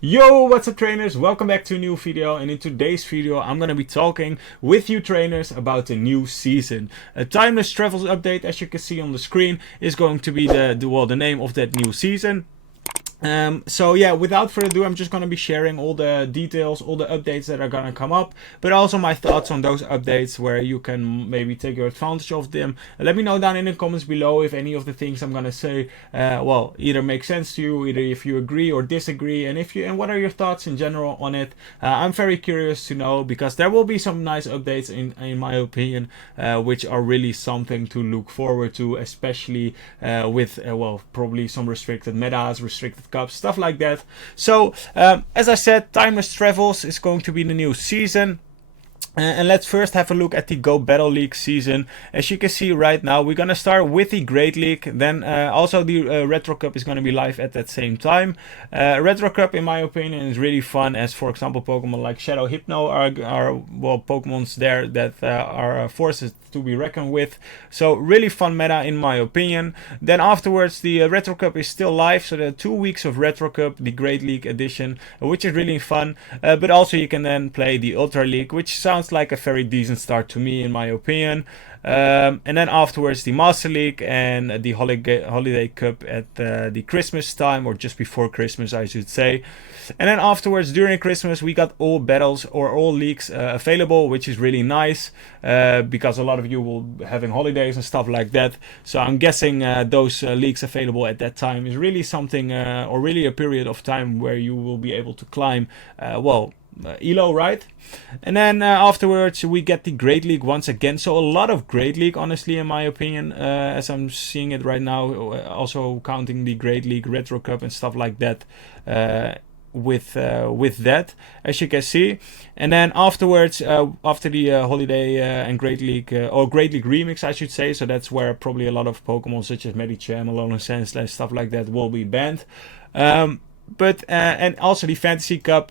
Yo, what's up trainers? Welcome back to a new video, and in today's video I'm gonna be talking with you trainers about the new season. A timeless travels update, as you can see on the screen, is going to be the name of that new season. So yeah, without further ado, I'm just going to be sharing all the details, all the updates that are going to come up, but also my thoughts on those updates where you can maybe take your advantage of them. Let me know down in the comments below if any of the things I'm going to say, well, either make sense to you, either if you agree or disagree, and what are your thoughts in general on it. I'm very curious to know, because there will be some nice updates in my opinion, which are really something to look forward to, especially with, well, probably some restricted metas, restricted cups, stuff like that. So as I said, Timeless Travels is going to be the new season. And let's first have a look at the Go Battle League season. As you can see right now, we're going to start with the Great League. Then also the Retro Cup is going to be live at that same time. Retro Cup, in my opinion, is really fun, as for example Pokemon like Shadow Hypno are well, Pokemons there that are forces to be reckoned with. So really fun meta in my opinion. Then afterwards the Retro Cup is still live, so there are 2 weeks of Retro Cup, the Great League edition, which is really fun. But also you can then play the Ultra League, which sounds like a very decent start to me in my opinion. And then afterwards the Master League and the Holiday Cup at the Christmas time, or just before Christmas I should say. And then afterwards during Christmas we got all battles or all leagues available, which is really nice, because a lot of you will be having holidays and stuff like that. So I'm guessing those leagues available at that time is really something, or really a period of time where you will be able to climb, well, Elo, right? And then afterwards we get the Great League once again. So a lot of Great League, honestly, in my opinion, as I'm seeing it right now, also counting the Great League, Retro Cup and stuff like that, with that, as you can see. And then afterwards, after the Holiday and Great League, or Great League Remix I should say, so that's where probably a lot of Pokemon such as Medicham, Alolan Sandslash, stuff like that will be banned. And also the Fantasy Cup,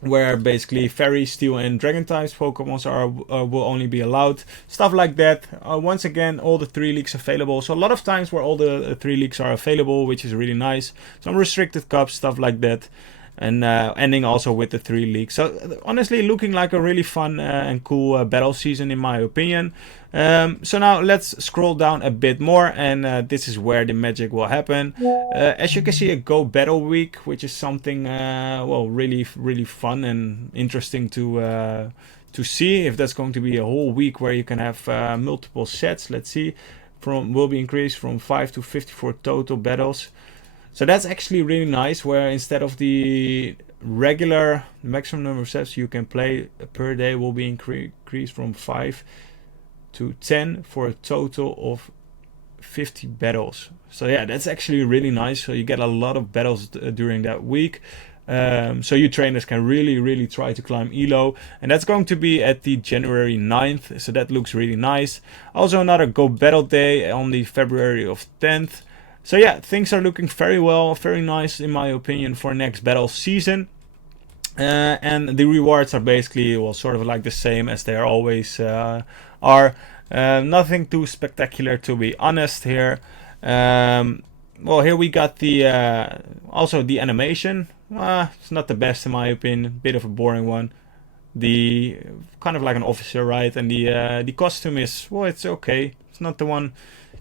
where basically Fairy, Steel and Dragon types Pokemons will only be allowed, stuff like that. Once again, all the 3 leagues available, so a lot of times where all the 3 leagues are available, which is really nice. Some restricted cups, stuff like that, and ending also with the 3 leagues. So honestly, looking like a really fun and cool battle season in my opinion. So now let's scroll down a bit more, and this is where the magic will happen. As you can see, a Go Battle Week, which is something well, really fun and interesting to see if that's going to be a whole week where you can have multiple sets. Let's see, will be increased from 5 to 54 total battles. So that's actually really nice, where instead of the regular maximum number of sets you can play per day will be increased from 5 to 10 for a total of 50 battles. So yeah, that's actually really nice. So you get a lot of battles during that week. So you trainers can really try to climb Elo, and that's going to be at the January 9th. So that looks really nice. Also another Go Battle Day on the February of 10th. So yeah, things are looking very well, very nice in my opinion for next battle season. And the rewards are basically, well, sort of like the same as they always are. Nothing too spectacular, to be honest here. Well, here we got the also the animation. It's not the best in my opinion, bit of a boring one. The kind of like an officer, right? And the costume is, well, it's okay. It's not the one.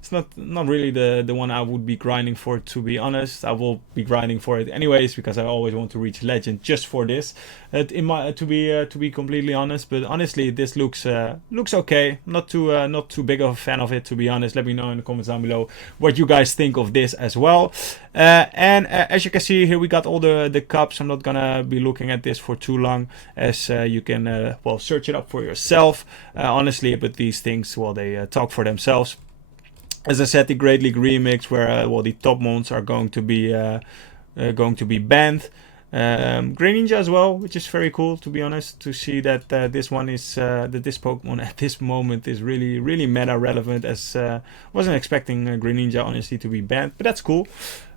It's not really the one I would be grinding for, to be honest. I will be grinding for it anyways, because I always want to reach legend just for this. To be completely honest, but honestly, this looks okay. Not too big of a fan of it, to be honest. Let me know in the comments down below what you guys think of this as well. And as you can see here, we got all the cups. I'm not gonna be looking at this for too long, as you can well, search it up for yourself, honestly. But these things, well, they talk for themselves. As I said, the Great League Remix, where well, the top mons are going to be banned. Greninja as well, which is very cool, to be honest, to see that this one is that this Pokemon at this moment is really meta relevant, as wasn't expecting Greninja honestly to be banned, but that's cool.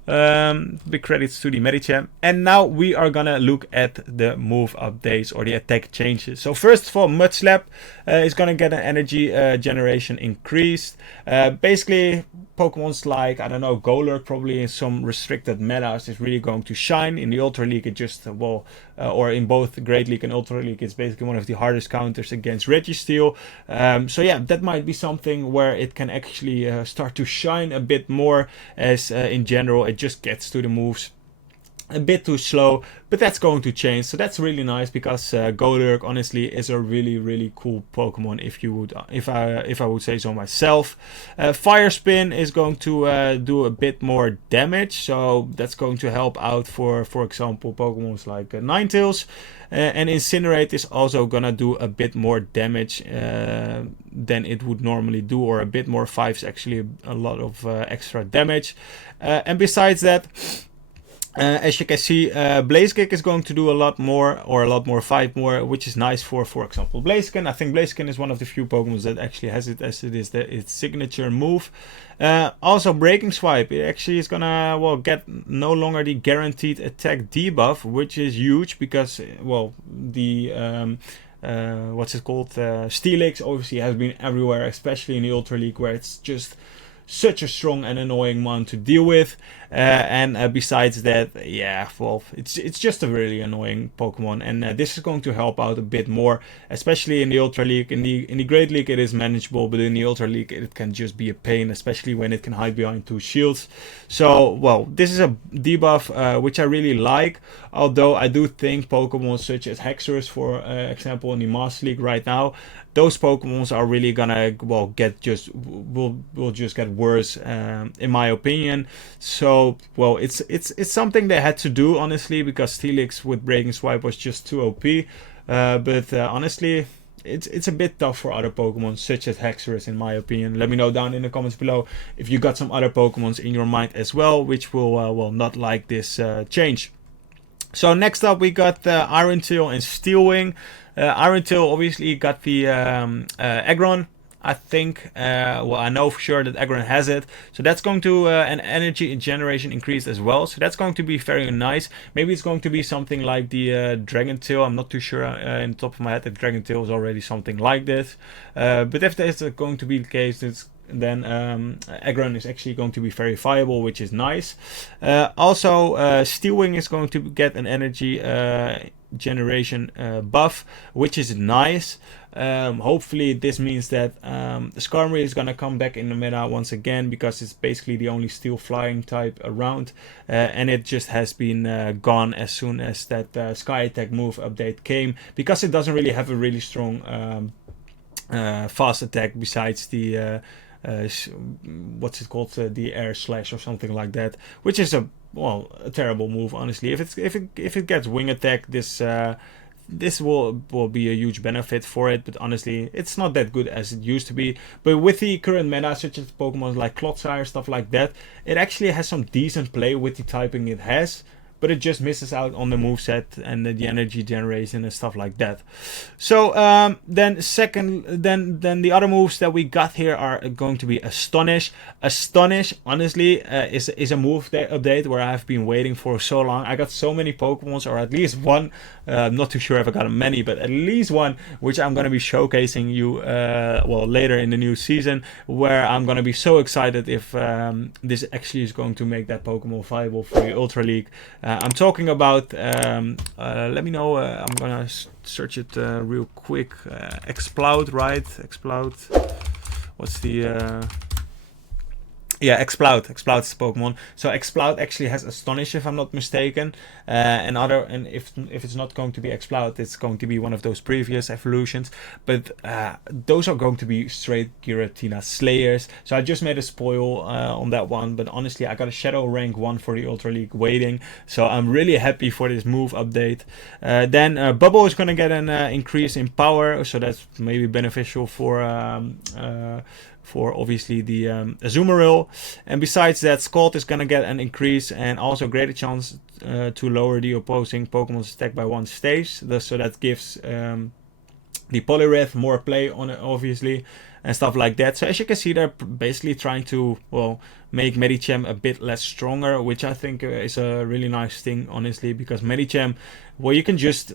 Big credits to the Medicham. And now we are gonna look at the move updates or the attack changes. So first of all, Mudslap is gonna get an energy generation increased. Basically, Pokemons like, I don't know, Golurk probably in some restricted metas is really going to shine. In the Ultra League, it just, or in both Great League and Ultra League, it's basically one of the hardest counters against Registeel. So yeah, that might be something where it can actually start to shine a bit more, as in general it just gets to the moves a bit too slow, but that's going to change. So that's really nice, because Golurk honestly is a really cool Pokemon, if I would say so myself. Fire Spin is going to do a bit more damage, so that's going to help out for example Pokemons like Ninetales. And Incinerate is also gonna do a bit more damage than it would normally do, or a bit more. 5's actually a lot of extra damage. And besides that, as you can see, Blaziken is going to do a lot more, or a lot more 5 more, which is nice for example Blaziken. I think Blaziken is one of the few Pokemon that actually has it as it is its signature move. Also Breaking Swipe, it actually is gonna, well, get no longer the guaranteed attack debuff, which is huge, because, well, the what's it called, Steelix obviously has been everywhere, especially in the Ultra League, where it's just such a strong and annoying one to deal with. And besides that, yeah, well, it's just a really annoying Pokemon, and this is going to help out a bit more, especially in the Ultra League. In the Great League it is manageable, but in the Ultra League it can just be a pain, especially when it can hide behind 2 shields. So, well, this is a debuff which I really like, although I do think Pokemon such as Hexorus, for example, in the Master League right now, those Pokemons are really gonna, well, will just get worse, in my opinion. So, well, it's something they had to do, honestly, because Steelix with Breaking Swipe was just too OP. But honestly, it's a bit tough for other Pokemon such as Hexorus, in my opinion. Let me know down in the comments below if you got some other Pokemons in your mind as well, which will not like this change. So next up we got Iron Tail and Steel Wing. Iron Tail obviously got the Aggron, I think. Well, I know for sure that Aggron has it. So that's going to an energy generation increase as well. So that's going to be very nice. Maybe it's going to be something like the Dragon Tail. I'm not too sure in the top of my head that Dragon Tail is already something like this. But if that's going to be the case, then Aggron is actually going to be very viable, which is nice. Also, Steel Wing is going to get an energy generation buff, which is nice. Hopefully this means that Skarmory is gonna come back in the meta once again, because it's basically the only steel flying type around, and it just has been gone as soon as that Sky Attack move update came, because it doesn't really have a really strong fast attack besides the what's it called, the Air Slash or something like that, which is a terrible move, honestly. If it gets Wing Attack, this will be a huge benefit for it, but honestly it's not that good as it used to be. But with the current meta, such as Pokemon like Clodsire, stuff like that, it actually has some decent play with the typing it has, but it just misses out on the moveset and the energy generation and stuff like that. So then the other moves that we got here are going to be Astonish. Astonish, honestly, is a move update where I've been waiting for so long. I got so many Pokemons, or at least one. I'm not too sure if I got many, but at least one, which I'm going to be showcasing you later in the new season, where I'm going to be so excited if this actually is going to make that Pokemon viable for the Ultra League. I'm talking about, let me know, I'm gonna search it real quick. Exploud, right? Exploud. What's the... Yeah, Exploud. Exploud is Pokemon. So Exploud actually has Astonish, if I'm not mistaken. And if it's not going to be Exploud, it's going to be one of those previous evolutions. But those are going to be straight Giratina Slayers. So I just made a spoil on that one. But honestly, I got a Shadow rank 1 for the Ultra League waiting. So I'm really happy for this move update. Then Bubble is going to get an increase in power. So that's maybe beneficial for obviously the Azumarill. And besides that, Scald is gonna get an increase and also greater chance to lower the opposing Pokemon's attack by 1 stage. So that gives the Poliwrath more play on it, obviously. and stuff like that. So as you can see, they're basically trying to, well, make Medicham a bit less stronger, which I think is a really nice thing, honestly, because Medicham, well, you can just,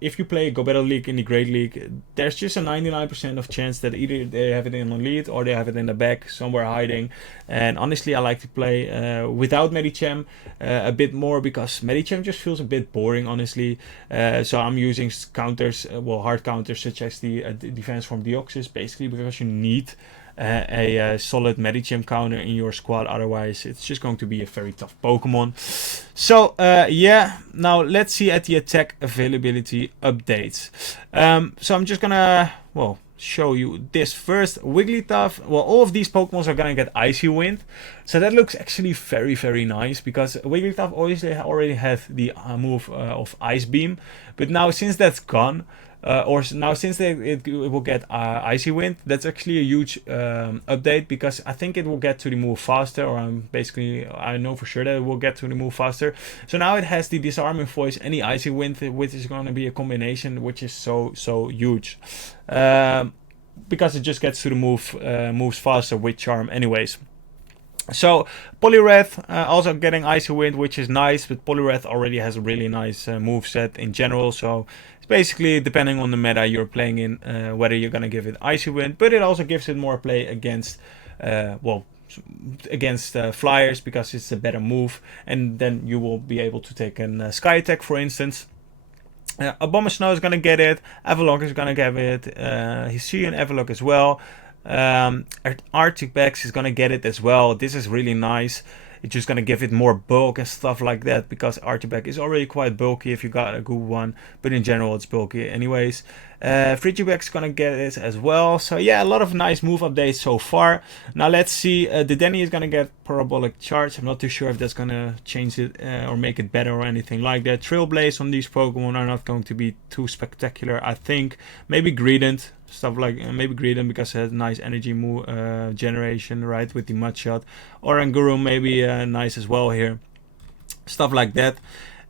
if you play Go Battle League in the Great League, there's just a 99% of chance that either they have it in on lead or they have it in the back, somewhere hiding. And honestly, I like to play without Medicham a bit more, because Medicham just feels a bit boring, honestly. So I'm using counters, well, hard counters, such as the defense from Deoxys, basically because you need a solid Medicham counter in your squad, otherwise it's just going to be a very tough Pokemon. So yeah, now let's see at the attack availability updates. So I'm just gonna, well, show you this first. Wigglytuff, well, all of these Pokemons are gonna get Icy Wind, so that looks actually very nice, because Wigglytuff obviously already had the move of Ice Beam, but now since that's gone, since it will get Icy Wind, that's actually a huge update, because I think it will get to the move faster, or I know for sure that it will get to the move faster. So now it has the Disarming Voice and the Icy Wind, which is going to be a combination which is so huge, because it just gets to the moves faster with Charm anyways. So Poliwrath also getting Icy Wind, which is nice, but Poliwrath already has a really nice moveset in general, so it's basically depending on the meta you're playing in, whether you're gonna give it Icy Wind, but it also gives it more play against flyers, because it's a better move, and then you will be able to take a Sky Attack, for instance. Abomasnow is gonna get it, Avalok is gonna get it, Hisuian Avalok as well. Artipex is gonna get it as well. This is really nice. It's just gonna give it more bulk and stuff like that, because Artipex is already quite bulky if you got a good one, but in general it's bulky anyways. Frigibax is gonna get it as well. So yeah, a lot of nice move updates so far. Now let's see, the Denny is gonna get Parabolic Charge. I'm not too sure if that's gonna change it or make it better or anything like that. Trailblaze on these Pokemon are not going to be too spectacular, I think. Maybe Greedent, stuff like maybe Greedent, because it has nice energy generation, right, with the Mud Shot. Or Anguru maybe nice as well here, stuff like that.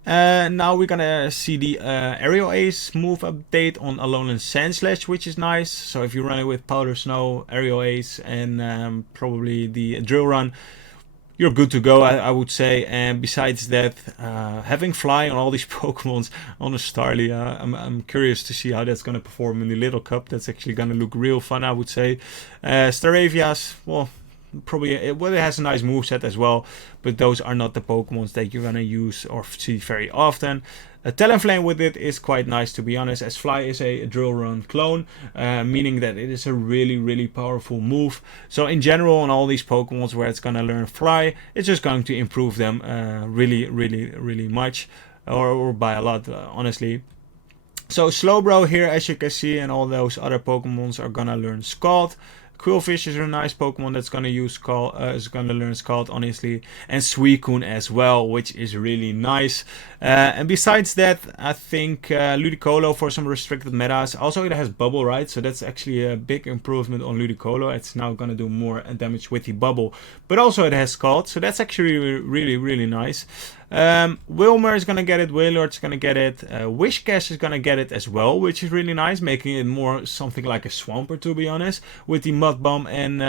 Now we're gonna see the Aerial Ace move update on Alolan Sandslash, which is nice. So if you run it with Powder Snow, Aerial Ace, and probably the Drill Run, you're good to go, I would say. And besides that, having Fly on all these Pokemons on a Starly, I'm curious to see how that's going to perform in the Little Cup. That's actually going to look real fun, I would say. Staravias, well, probably it has a nice moveset as well, but those are not the Pokemons that you're going to use or see very often. Talonflame with it is quite nice, to be honest, as Fly is a Drill Run clone, meaning that it is a really powerful move. So in general, on all these Pokemons where it's gonna learn Fly, it's just going to improve them really much, or by a lot, honestly. So Slowbro here, as you can see, and all those other Pokemons are gonna learn Scald. Quillfish is a nice Pokemon that's gonna use is gonna learn Scald, honestly, and Suicune as well, which is really nice. And besides that, I think Ludicolo for some restricted metas. Also, it has Bubble, right? So that's actually a big improvement on Ludicolo. It's now gonna do more damage with the Bubble, but also it has Scald, so that's actually really nice. Wilmer is gonna get it, Wailord's gonna get it, Wishcash is gonna get it as well, which is really nice, making it more something like a Swampert, to be honest, with the Mud Bomb and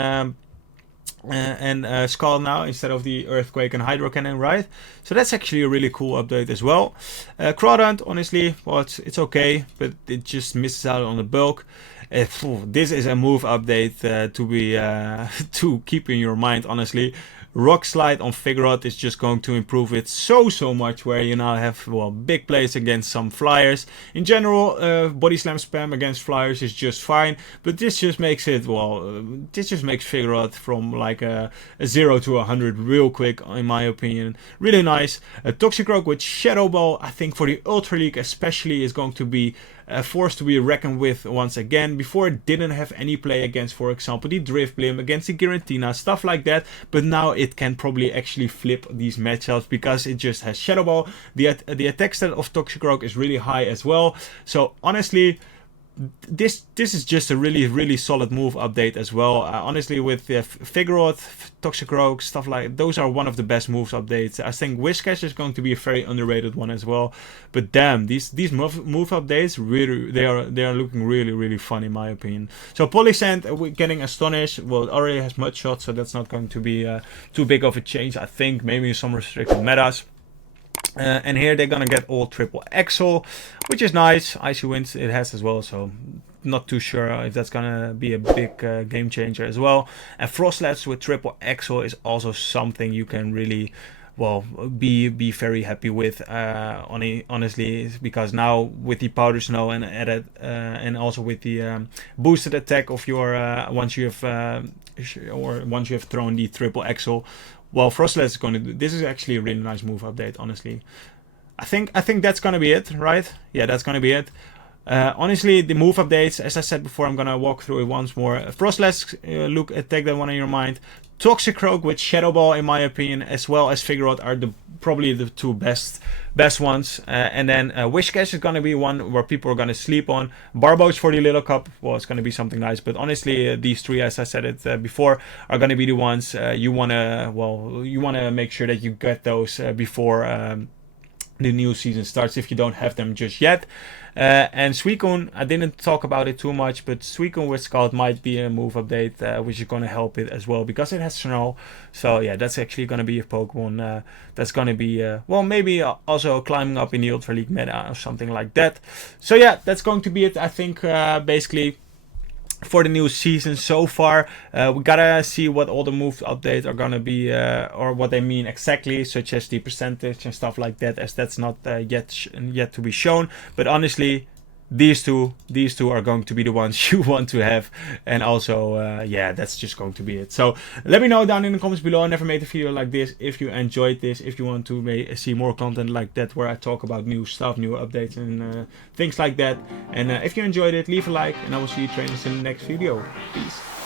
Scald now instead of the Earthquake and Hydro Cannon, right? So that's actually a really cool update as well. Crawdaunt, honestly, well, it's okay, but it just misses out on the bulk. This is a move update to be to keep in your mind, honestly. Rock Slide on Vigoroth is just going to improve it so much, where you now have, well, big plays against some flyers. In general, Body Slam spam against flyers is just fine, but this just makes it, well, this just makes Vigoroth from like a 0 to 100 real quick, in my opinion. Really nice. Toxicroak with Shadow Ball, I think for the Ultra League especially, is going to be a force to be reckoned with once again. Before, it didn't have any play against, for example, the Drifblim, against the Giratina, stuff like that, but now it can probably actually flip these matchups, because it just has Shadow Ball. The attack stat of Toxicroak is really high as well, so honestly, this is just a really solid move update as well. Honestly, with Figurot, Toxic Rogue, stuff like those are one of the best moves updates. I think Whiscash is going to be a very underrated one as well. But damn, these move updates really they are looking really fun in my opinion. So Polysand, we're getting Astonish. Well, it already has Mud Shot, so that's not going to be too big of a change. I think maybe in some restricted metas. And here they're gonna get all triple Exo, which is nice. Icy Winds it has as well, so not too sure if that's gonna be a big game changer as well. And Frostlets with triple Exo is also something you can really, well, be very happy with. Honestly, because now with the Powder Snow and added, and also with the boosted attack of your once you have thrown the triple Exo. Well, Frostlet is going to do. This is actually a really nice move update, honestly. I think that's going to be it, right? Yeah, that's going to be it. Honestly, the move updates, as I said before, I'm going to walk through it once more. Frostless, take that one in your mind. Toxic Rogue with Shadow Ball, in my opinion, as well as Figurot are probably the two best ones. And then Wishcash is going to be one where people are going to sleep on. Barbos for the Little Cup, well, it's going to be something nice. But honestly, these three, as I said it before, are going to be the ones you want to make sure that you get those before the new season starts if you don't have them just yet. And Suicune, I didn't talk about it too much, but Suicune with Scout might be a move update which is going to help it as well because it has Snow. So yeah, that's actually going to be a Pokemon that's going to be, well, maybe also climbing up in the Ultra League meta or something like that. So yeah, that's going to be it, I think, basically for the new season so far. We gotta see what all the move updates are gonna be, or what they mean exactly, such as the percentage and stuff like that, as that's not yet to be shown. But honestly, these two are going to be the ones you want to have. And also, yeah, that's just going to be it. So let me know down in the comments below. I never made a video like this. If you enjoyed this, if you want to see more content like that where I talk about new stuff, new updates and things like that. And if you enjoyed it, leave a like, and I will see you trainers in the next video. Peace.